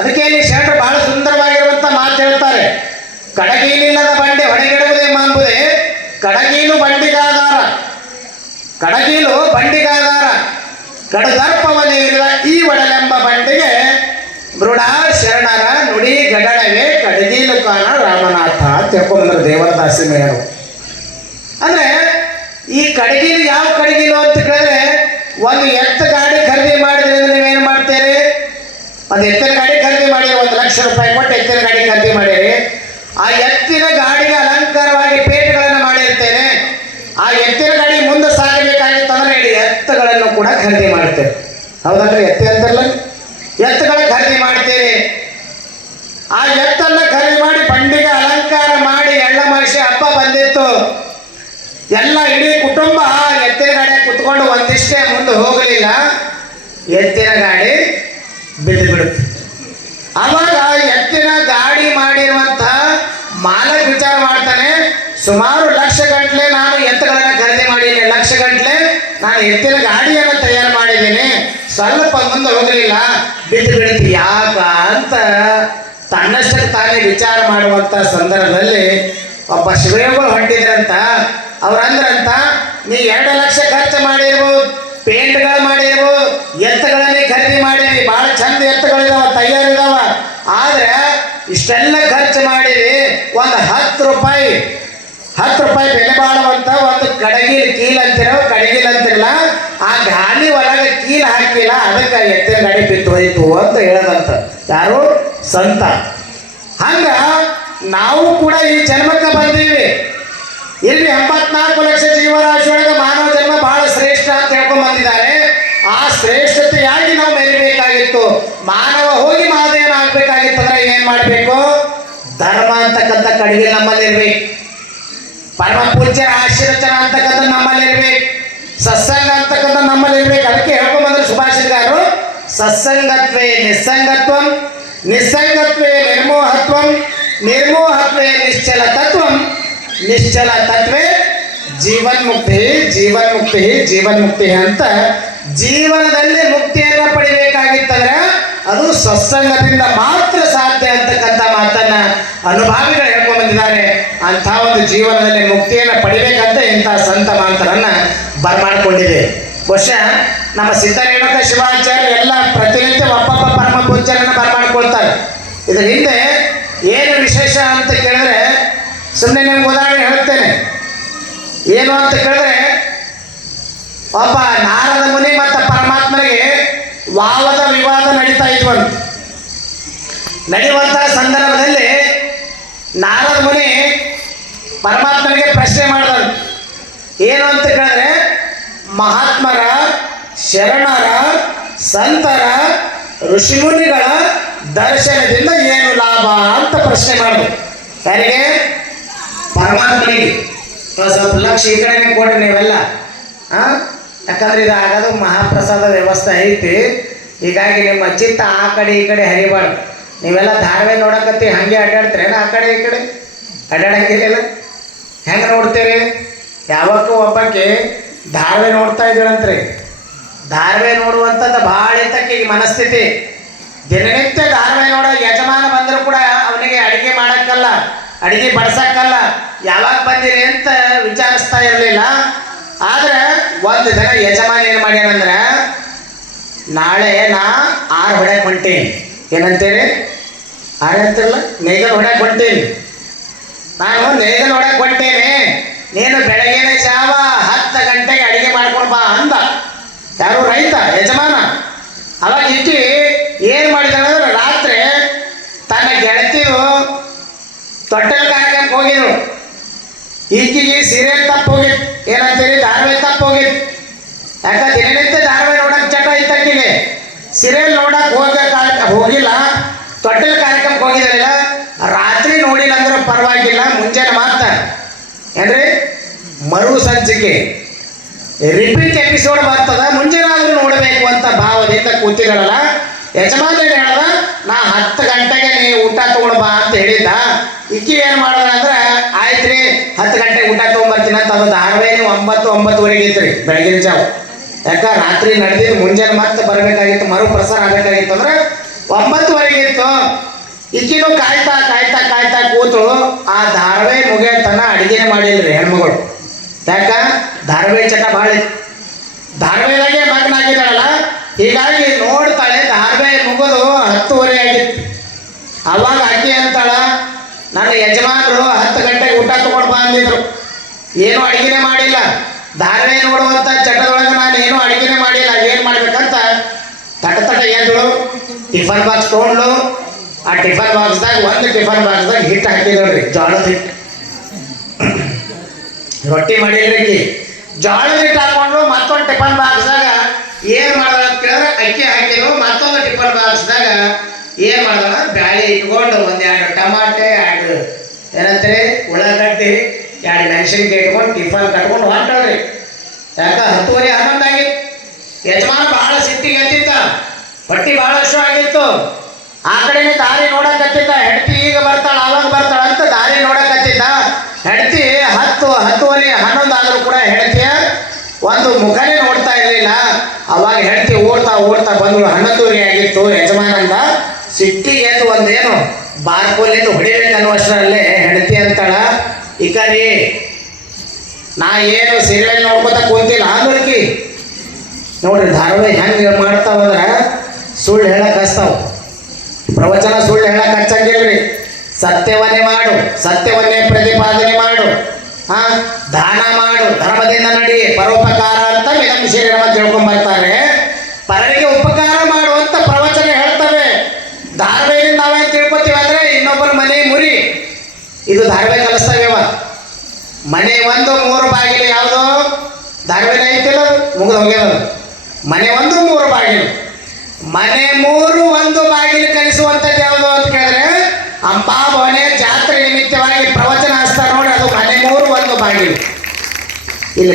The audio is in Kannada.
ಅದಕ್ಕೆ ಇಲ್ಲಿ ಶರಣರು ಬಹಳ ಸುಂದರವಾಗಿರುವಂತ ಮಾತು ಹೇಳ್ತಾರೆ. ಕಡಗೀಲಿಲ್ಲದ ಬಂಡೆ ಹೊಡೆಗಿಡುವುದೇ ಮಾಂಬುದೆ, ಕಡಗೀಲು ಬಂಡಿಗಾದಾರ, ಕಡಗೀಲು ಬಂಡಿಗಾದಾರ, ಕಡದರ್ಪವನ್ನೇರಿದ ಈ ಒಡಲೆಂಬ ಬಂಡಿಗೆ ಮೃಡ ಶರಣರ ನುಡಿ ಗಡಣವೇ ಕಡಗೀಲು ಕಾಣ ರಾಮನಾಥ ಅಂತ ತಿಳ್ಕೊಂಡ್ರು ದೇವರದಾಸಿ ಮೇಯರು. ಅಂದ್ರೆ ಈ ಕಡಗೀಲು ಯಾವ ಕಡಗೀಲು ಅಂತ ಕೇಳಿದ್ರೆ, ಒಂದು ಎತ್ತ ಗಾಡಿ ಖರೀದಿ ಮಾಡಿದ್ರೆ ನೀವೇನು ಮಾಡ್ತೀರಿ? ಒಂದು ಎತ್ತಿನ ಗಾಡಿ ಖರೀದಿ ಮಾಡಿರಿ, 1 ಲಕ್ಷ ರೂಪಾಯಿ ಕೊಟ್ಟು ಎತ್ತಿನ ಗಾಡಿ ಖರೀದಿ ಮಾಡಿರಿ. ಆ ಎತ್ತಿನ ಗಾಡಿಗೆ ಅಲಂಕಾರವಾಗಿ ಪೇಟೆಗಳನ್ನು ಮಾಡಿರ್ತೇನೆ. ಆ ಎತ್ತಿನ ಗಾಡಿ ಮುಂದೆ ಸಾಗಬೇಕಾಗಿತ್ತಂದ್ರೆ ಇಡೀ ಎತ್ತುಗಳನ್ನು ಕೂಡ ಖರೀದಿ ಮಾಡ್ತೇವೆ. ಹೌದಲ್ರಿ? ಎತ್ತಿ ಅಂತಾರಲ್ಲ, ಎತ್ತುಗಳ ಖರೀದಿ ಮಾಡ್ತೀರಿ. ಆ ಎತ್ತನ್ನು ಖರೀದಿ ಮಾಡಿ ಬಂಡಿಗೆ ಅಲಂಕಾರ ಮಾಡಿ ಎಳ್ಳ ಮನುಷ್ಯ ಹಬ್ಬ ಬಂದಿತ್ತು. ಎಲ್ಲ ಇಡೀ ಕುಟುಂಬ ಎತ್ತಿನ ಗಾಡಿ ಕುತ್ಕೊಂಡು ಒಂದಿಷ್ಟೇ ಮುಂದೆ ಹೋಗಲಿಲ್ಲ, ಎತ್ತಿನ ಗಾಡಿ ಬಿದ್ದು ಬಿಡುತ್ತೆ. ಅವಾಗ ಎತ್ತಿನ ಗಾಡಿ ಮಾಡಿರುವಂತ ಮಾಲಕ್ ವಿಚಾರ ಮಾಡ್ತಾನೆ, ಸುಮಾರು ಲಕ್ಷ ಗಂಟ್ಲೆ ನಾನು ಎತ್ತುಗಳನ್ನ ಖರೀದಿ ಮಾಡಿದ್ದೀನಿ, ಲಕ್ಷ ಗಂಟ್ಲೆ ನಾನು ಎತ್ತಿನ ಗಾಡಿಯನ್ನು ತಯಾರು ಮಾಡಿದ್ದೀನಿ, ಸ್ವಲ್ಪ ಮುಂದೆ ಹೋಗಲಿಲ್ಲ, ಬಿದ್ದು ಬಿಡುತ್ತೆ ಯಾಕ ಅಂತ ತನ್ನಷ್ಟಕ್ಕೆ ತಾನೇ ವಿಚಾರ ಮಾಡುವಂತ ಸಂದರ್ಭದಲ್ಲಿ ಒಬ್ಬ ಶಿವಯೋಗಿಗಳು ಹೊಂಟಿದ್ರಂತ. ಅವ್ರಂದ್ರಂತ, ನೀ 2 ಲಕ್ಷ ಖರ್ಚು ಮಾಡಿರ್ಬೋದು, ಪೇಂಟ್ಗಳು ಮಾಡಿರ್ಬೋದು, ಎತ್ತುಗಳನ್ನೇ ಖರೀದಿ ಮಾಡಿರಿ, ಭಾಳ ಚಂದ ಎತ್ತುಗಳಿದಾವ, ತಯಾರಿದಾವ, ಆದ್ರೆ ಇಷ್ಟೆಲ್ಲ ಖರ್ಚು ಮಾಡಿರಿ, ಒಂದು 10 ರೂಪಾಯಿ ಬೆಲೆ ಬಾಳುವಂತ ಒಂದು ಕಡಗಿಲ್ ಕೀಲ್ ಅಂತಿರೋ ಕಡಗಿಲ್ ಅಂತಿರಲ್ಲ, ಆ ಗಾಲಿ ಒಳಗೆ ಕೀಲ್ ಹಾಕಿಲ್ಲ, ಅದಕ್ಕೆ ಎತ್ತಿನ ಗಾಡಿ ಬಿತ್ತು ಹೋಯ್ತು ಅಂತ ಹೇಳದಂತ ಯಾರು? ಸಂತ. ಹಂಗ ನಾವು ಕೂಡ ಈ ಜನ್ಮಕ್ಕೆ ಬಂದೀವಿ. ಇಲ್ಲಿ 84 ಲಕ್ಷ ಜೀವರಾಶಿಯೊಳಗೆ ಮಾನವ ಜನ್ಮ ಬಹಳ ಶ್ರೇಷ್ಠ ಅಂತ ಹೇಳ್ಕೊಂಡ್ ಬಂದಿದ್ದಾರೆ. ಆ ಶ್ರೇಷ್ಠತೆಯಾಗಿ ನಾವು ಮೆರಿಬೇಕಾಗಿತ್ತು. ಮಾನವ ಹೋಗಿ ಮಹಾದೇವನ ಆಗ್ಬೇಕಾಗಿತ್ತಂದ್ರೆ ಏನ್ ಮಾಡ್ಬೇಕು? ಧರ್ಮ ಅಂತಕ್ಕಂಥ ಕಡೆಗೆ ನಮ್ಮಲ್ಲಿರ್ಬೇಕು, ಪರಮ ಪೂಜ್ಯರ ಆಶೀರ್ವಚನ ಅಂತಕ್ಕಂಥ ನಮ್ಮಲ್ಲಿರ್ಬೇಕು, ಸತ್ಸಂಗ ಅಂತಕ್ಕಂಥ ನಮ್ಮಲ್ಲಿರ್ಬೇಕು. ಅದಕ್ಕೆ ಹೇಳ್ಕೊಂಡ್ ಬಂದ್ರೆ ಸುಭಾಷಿತಗಾರರು, ಸತ್ಸಂಗತ್ವೇ ನಿಸ್ಸಂಗತ್ವಂ, ನಿಸ್ಸಂಗತ್ವೇ ನಿರ್ಮೋಹತ್ವಂ, ನಿರ್ಮೋಹತ್ವೇ ನಿಶ್ಚಲ ತತ್ವಂ, ನಿಶ್ಚಲ ತತ್ವೇ ಜೀವನ್ಮುಕ್ತಿ, ಜೀವನ್ಮುಕ್ತಿ, ಜೀವನ್ಮುಕ್ತಿ ಅಂತ ಜೀವನದಲ್ಲಿ ಮುಕ್ತಿಯನ್ನ ಪಡಿಬೇಕಾಗಿತ್ತಂದ್ರೆ ಅದು ಸತ್ಸಂಗದಿಂದ ಮಾತ್ರ ಸಾಧ್ಯ ಅಂತಕ್ಕಂಥ ಮಾತನ್ನ ಅನುಭಾವಿಗಳು ಹೇಳ್ಕೊಂಡು ಬಂದಿದ್ದಾರೆ. ಅಂಥ ಒಂದು ಜೀವನದಲ್ಲಿ ಮುಕ್ತಿಯನ್ನು ಪಡಿಬೇಕಂತ ಇಂತಹ ಸಂತ ಮಾತರನ್ನ ಬರಮಾಡಿಕೊಂಡಿದೆ. ಬಹುಶಃ ನಮ್ಮ ಸಿದ್ಧರೇಣುಕ ಶಿವಾಚಾರ್ಯ ಎಲ್ಲ ಪ್ರತಿನಿತ್ಯ ಒಬ್ಬೊಬ್ಬ ಪರಮ ಪೂಜ್ಯರನ್ನ ಬರಮಾಡಿಕೊಳ್ತಾರೆ. ಇದ್ರ ಹಿಂದೆ ಏನು ವಿಶೇಷ ಅಂತ ಕೇಳಿದ್ರೆ, ಸುಮ್ಮನೆ ನಿಮ್ಗೆ ಉದಾಹರಣೆ ಹೇಳ್ತೇನೆ. ಏನು ಅಂತ ಕೇಳಿದ್ರೆ, ಒಬ್ಬ ನಾರದ ಮುನಿ ಮತ್ತು ಪರಮಾತ್ಮನಿಗೆ ವಾದ ವಿವಾದ ನಡೀತಾ ಇದ್ವಂತ. ನಡೆಯುವಂತಹ ಸಂದರ್ಭದಲ್ಲಿ ನಾರದ ಮುನಿ ಪರಮಾತ್ಮನಿಗೆ ಪ್ರಶ್ನೆ ಮಾಡಿದಂತ. ಏನು ಅಂತ ಕೇಳಿದ್ರೆ, ಮಹಾತ್ಮರ, ಶರಣರ, ಸಂತರ, ಋಷಿಮುನಿಗಳ ದರ್ಶನದಿಂದ ಏನು ಲಾಭ ಅಂತ ಪ್ರಶ್ನೆ ಮಾಡಿದ್ರು. ಯಾರಿಗೆ? ಪರಮಾತ್ಮನಿಗೆ. ಸ್ವಲ್ಪ ಲಕ್ಷ ಈ ಕಡೆನೇ ಕೊಡ್ರಿ ನೀವೆಲ್ಲ, ಯಾಕಂದ್ರೆ ಇದು ಆಗೋದು ಮಹಾಪ್ರಸಾದ ವ್ಯವಸ್ಥೆ ಐತಿ. ಹೀಗಾಗಿ ನಿಮ್ಮ ಚಿತ್ತ ಆ ಕಡೆ ಈ ಕಡೆ ಹರಿಬಾರ್ದು. ನೀವೆಲ್ಲ ಧಾರಾವಾಹಿ ನೋಡಕತ್ತಿ ಹಂಗೆ ಅಡ್ಡಾಡ್ತೀರೇನ? ಆ ಕಡೆ ಈ ಕಡೆ ಅಡ್ಡಾಡಂಗಿಲ್ಲ. ಹೆಂಗೆ ನೋಡ್ತೀರಿ? ಯಾವಕ್ಕೂ ಒಬ್ಬಕ್ಕೆ ಧಾರಾವಾಹಿ ನೋಡ್ತಾ ಇದ್ದೀರಂತ್ರಿ. ಧಾರಾವಾಹಿ ನೋಡುವಂಥದ್ದು ಭಾಳ ಇತ್ತಕ್ಕೆ ಮನಸ್ಥಿತಿ. ದಿನನಿತ್ಯ ಧಾರಾವಾಹಿ ನೋಡೋ ಯಜಮಾನ ಬಂದರೂ ಕೂಡ ಅವನಿಗೆ ಅಡಿಗೆ ಮಾಡೋಕ್ಕಲ್ಲ, ಅಡಿಗೆ ಬಡ್ಸಕ್ಕಲ್ಲ, ಯಾವಾಗ ಬಂದಿರಿ ಅಂತ ವಿಚಾರಿಸ್ತಾ ಇರಲಿಲ್ಲ. ಆದ್ರೆ ಒಂದು ದಿನ ಯಜಮಾನ ಏನು ಮಾಡ್ಯಾನಂದ್ರೆ, ನಾಳೆ ನಾ 6 ಹೊಡ್ಯಾಕೆ ಹೊಂಟೀನಿ. ಏನಂತೀರಿ? 6 ಅಂತಿರಲ್ಲ, ನೇಗಲ್ ಹೊಡ್ಯಾಕೆ ಹೊಂಟೀನಿ. ನಾನು ನೇಗಲ್ ಹೊಡ್ಯಾಕೆ ಹೊಂಟೀನಿ, ನೀನು ಬೆಳಗಿನ ಜಾವ 10 ಗಂಟೆಗೆ ಅಡಿಗೆ ಮಾಡ್ಕೊಂಡು ಬಾ ಅಂದ. ಯಾರು? ರೈತ, ಯಜಮಾನ. ಅವಾಗ ಈಕಿ ಏನು ಮಾಡಿದಾಳಂದ್ರೆ, ರಾತ್ರಿ ತನ್ನ ಗೆಳತಿಯು ತೊಟ್ಟಲ ಕಾರ್ಯಕ್ರಮಕ್ಕೆ ಹೋಗಿದ್ರು. ಈಕಿಗೆ ಸೀರಿಯಲ್ ತಪ್ಪು ಹೋಗಿತ್ತು. ಏನಂತೀರಿ? ಧಾರಾವಾಹಿ ತಪ್ಪು ಹೋಗಿತ್ತು. ಯಾಕೆ? ದಿನನಿತ್ಯ ಧಾರಾವಾಹಿ ನೋಡಕ್ಕೆ ಚಟ ಇತ್ತಕ್ಕಿಗೆ. ಸೀರಿಯಲ್ ನೋಡಕ್ಕೆ ಹೋಗಿಲ್ಲ, ತೊಟ್ಟಲ ಕಾರ್ಯಕ್ರಮಕ್ಕೆ ಹೋಗಿದ್ರಲ್ಲ. ರಾತ್ರಿ ನೋಡಿಲ್ಲ ಅಂದ್ರೆ ಪರವಾಗಿಲ್ಲ, ಮುಂಜಾನೆ ಮಾತ್ರ ಏನ್ರಿ ಮರು ಸಂಚಿಕೆ ರಿಪೀಟ್ ಎಪಿಸೋಡ್ ಬರ್ತದ, ಮುಂಜಾನೆ ಆದ್ರೂ ನೋಡಬೇಕು ಅಂತ ಭಾವದಿಂದ ಕೂತಿರಲ್ಲ. ಯಜಮಾನ ಏನು ಹೇಳ್ದ, ನಾ 10 ಗಂಟೆಗೆ ನೀ ಊಟ ತಗೊಂಡು ಬಾ ಅಂತ ಹೇಳಿದ್ದ. ಇಕ್ಕಿ ಏನು ಮಾಡಿದ್ರ ಅಂದ್ರೆ, ಆಯ್ತು ರೀ 10 ಗಂಟೆಗೆ ಊಟ ತೊಗೊಂಬರ್ತೀನಿ ಅಂತ. ಅದು ಧಾರಾವಾಹಿ 9-9:30 ಇತ್ರಿ ಬೆಳಗಿನ ಜಾವ. ಯಾಕೆ? ರಾತ್ರಿ ನಡೆದಿದ್ದು ಮುಂಜಾನೆ ಮತ್ತೆ ಬರಬೇಕಾಗಿತ್ತು, ಮರು ಪ್ರಸಾರ ಆಗಬೇಕಾಗಿತ್ತು ಅಂದ್ರೆ 9:30 ಇತ್ತು. ಈಕಿನೂ ಕಾಯ್ತಾ ಕಾಯ್ತಾ ಕಾಯ್ತಾ ಕೂತು ಆ ಧಾರಾವಾಹಿ ಮುಗಿಯತನ ಅಡಿಗೆನೆ ಮಾಡಿಲ್ರಿ ಹೆಣ್ಮಗಳು. ಯಾಕ ಧಾರಾವಾಹಿ ಚಟ ಭಾಳ ಇತ್ತು, ಧಾರಾವಾಹಿದಾಗೆ ಮಗ್ನ ಆಗಿದ್ದಾಳಲ್ಲ, ಹೀಗಾಗಿ ನೋಡ್ತಾಳೆ. ಧಾರಾವಾಹಿ ಮುಗಿದು 10:30 ಆಗಿತ್ತು. ಅವಾಗ ಆಕೆ ಅಂತಾಳ, ನನ್ನ ಯಜಮಾನರು 10 ಗಂಟೆಗೆ ಊಟ ತಗೊಂಡು ಬಾ ಅಂದಿದ್ರು, ಏನೂ ಅಡಿಗೆನೆ ಮಾಡಿಲ್ಲ. ಧಾರಾವಾಹಿ ನೋಡುವಂಥ ಚಟದೊಳಗೆ ನಾನು ಏನೂ ಅಡಿಗೆನೆ ಮಾಡಿಲ್ಲ, ಏನು ಮಾಡ್ಬೇಕಂತ ತಟ ಎದ್ದು ಟಿಫನ್ ಬಾಕ್ಸ್ ತೊಗೊಂಡ್ಲು. ಆ ಟಿಫನ್ ಬಾಕ್ಸ್ದಾಗ ಒಂದು ಟಿಫನ್ ಬಾಕ್ಸ್ದಾಗ ಹಿಟ್ಟು ಹಾಕಿದಳ್ರಿ, ಜೋಳದ ಹಿಟ್ಟು. ರೊಟ್ಟಿ ಮಾಡಿಲ್ರಿ, ಜೋಳದ ಹಿಟ್ಟು ಹಾಕೊಂಡು ಮತ್ತೊಂದು ಟಿಫನ್ ಬಾಕ್ಸ್ದಾಗ ಏನು ಮಾಡ್ದ ಅಂತ ಕೇಳಿದ್ರೆ ಅಕ್ಕಿ ಹಾಕಿದ್ರು. ಮತ್ತೊಂದು ಟಿಫನ್ ಬಾಕ್ಸ್ದಾಗ ಏನು ಮಾಡ್ದಳ, ಬ್ಯಾಳಿ ಇಟ್ಕೊಂಡು 1-2 ಟಮಾಟೆ, 2 ಏನಂತಾರೆ ಉಳ್ಳಾಗಡ್ಡಿ, 2 ಮೆಣಸಿನ್ಕಾಯಿ ಇಟ್ಕೊಂಡು ಟಿಫನ್ ಕಟ್ಕೊಂಡು ಹೊಂಟಳ್ರಿ. ಯಾಕ 10:30 11 ಆಗಿತ್ತು. ಯಜಮಾನ ಬಹಳ ಸಿಟ್ಟಿಗೆ ಎದ್ದಿದ್ದ, ಹೊಟ್ಟಿ ಬಹಳ ಹಸು ಆಗಿತ್ತು. ಆ ಕಡೆನೇ ದಾರಿ ನೋಡಕತ್ತಿದ್ದ, ಹೆಂಡತಿ ಈಗ ಬರ್ತಾಳ ಅವಾಗ ಬರ್ತಾಳ ಅಂತ ದಾರಿ ನೋಡಕತ್ತಿದ್ದ. ಹೆಂಡತಿ 10, 10:30, 11 ಆದರೂ ಕೂಡ ಹೆಂಡತಿಯ ಒಂದು ಮುಖನೇ ನೋಡ್ತಾ ಇರಲಿಲ್ಲ. ಅವಾಗ ಹೆಂಡತಿ ಓಡ್ತಾ ಓಡ್ತಾ ಬಂದಳು. 11:30 ಆಗಿತ್ತು. ಯಜಮಾನಂದ ಸಿಟ್ಟಿಗೆ ಎದ್ದು ಒಂದೇನು ಬಾರ್ಕೋಲಿಂದ ಹೊಡಿಬೇಕು ಅನ್ನುವಷ್ಟರಲ್ಲೇ ಹೆಂಡತಿ ಅಂತಾಳ, ಇಕರಿ ನಾ ಏನು ಸೀರಿಯಲ್ ನೋಡ್ಕೊತ ಕೂತಿಲ್ಲ ಅಂದ್ರಕಿ. ನೋಡ್ರಿ ಧಾರಾವಾಹಿ ಹೆಂಗೆ ಮಾಡ್ತಾವಂದ್ರೆ ಸುಳ್ಳು ಹೇಳಕ್ ಹಚ್ತಾವ, ಪ್ರವಚನ ಸುಳ್ಳು ಹೇಳಕ್ ಹಚ್ಚಂಗಿಲ್ರಿ. ಸತ್ಯವನ್ನೇ ಮಾಡು, ಸತ್ಯವನ್ನೇ ಪ್ರತಿಪಾದನೆ ಮಾಡು, ದಾನ ಮಾಡು, ಧರ್ಮದಿಂದ ನಡಿ, ಪರೋಪಕಾರ ಅಂತ ಮಿಲಂ ಶ್ರೀರಾಮ ತಿಳ್ಕೊಂಡ್ ಬರ್ತಾರೆ. ಪರರಿಗೆ ಉಪಕಾರ ಮಾಡುವಂತ ಪ್ರವಚನ ಹೇಳ್ತವೆ. ಧಾರಾವಾಹಿಯಿಂದ ನಾವೇನು ತಿಳ್ಕೊತೀವಿ ಅಂದ್ರೆ ಇನ್ನೊಬ್ಬರ ಮನೆ ಮುರಿ, ಇದು ಧಾರಾವಾಹಿ ಕಲಿಸ್ತಾವ್ಯವ. ಮನೆ 1 3 ಬಾಗಿಲು ಯಾವುದು ಧಾರಾವಾಹಿ ಐತಿಲ್ಲ, ಮುಗಿದು ಹೋಗ್ಯದ. ಮನೆ 1 3 ಬಾಗಿಲು, ಮನೆ 3 1 ಬಾಗಿಲು ಕಲಿಸುವಂಥದ್ದು ಯಾವುದು ಅಂತ ಕೇಳಿದ್ರೆ ಅಂಬಾಭವನೆ ಜಾತ್ರೆ ನಿಮಿತ್ತವಾಗಿ ಪ್ರವಚನ ಹಚ್ತಾ ನೋಡಿ, ಅದು ಮನೆ 3 1 ಬಾಗಿಲು. ಇಲ್ಲಿ